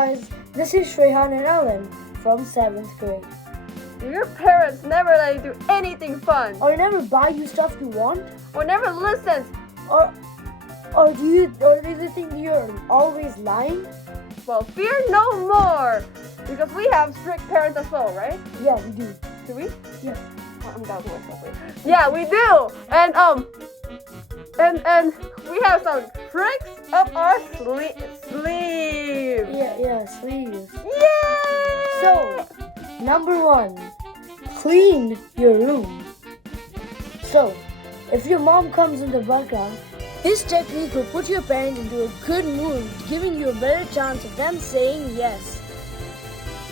guys, this is Shrehan and Alan from 7th grade. Do your parents never let you do anything fun? Or never buy you stuff you want? Or never listen? Or do they think you're always lying? Well, fear no more! Because we have strict parents as well, right? Yeah, we do. Do we? Yeah. Oh, I'm doubting myself. Wait. Yeah, we do! And we have some tricks up our sleeve! Yeah, sleeves. Yay! So, number 1, clean your room. So, if your mom comes in the background, this technique will put your parents into a good mood, giving you a better chance of them saying yes.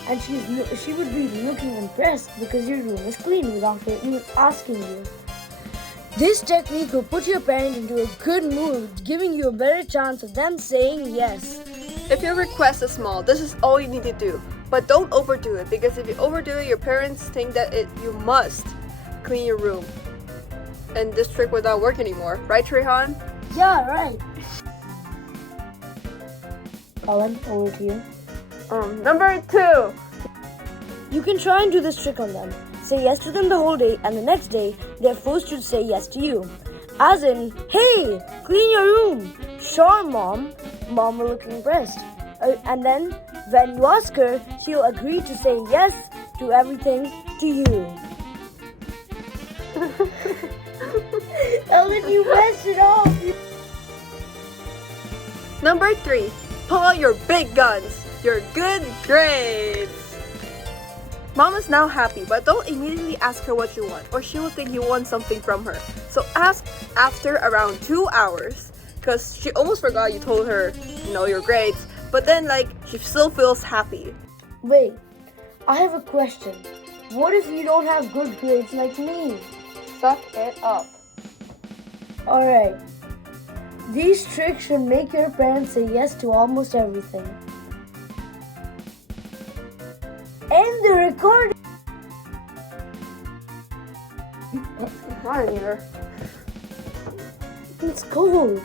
And she would be looking impressed because your room is clean without her even asking you. This technique will put your parents into a good mood, giving you a better chance of them saying yes. If your request is small, this is all you need to do. But don't overdo it, because if you overdo it, your parents think that you must clean your room. And this trick will not work anymore. Right, Trehan? Yeah, right. Alan, over to you. Number 2. You can try and do this trick on them. Say yes to them the whole day, and the next day, they're forced to say yes to you. As in, hey, clean your room. Sure, Mom. Mom will look impressed. And then, when you ask her, she'll agree to say yes to everything to you. Ellen, you messed it up. Number 3. Pull out your big guns. Your good grades. Mom is now happy, but don't immediately ask her what you want, or she will think you want something from her. So ask after around 2 hours, because she almost forgot you told her, your grades, but then she still feels happy. Wait, I have a question. What if you don't have good grades like me? Suck it up. Alright. These tricks should make your parents say yes to almost everything. End the recording. Not in here. It's cold.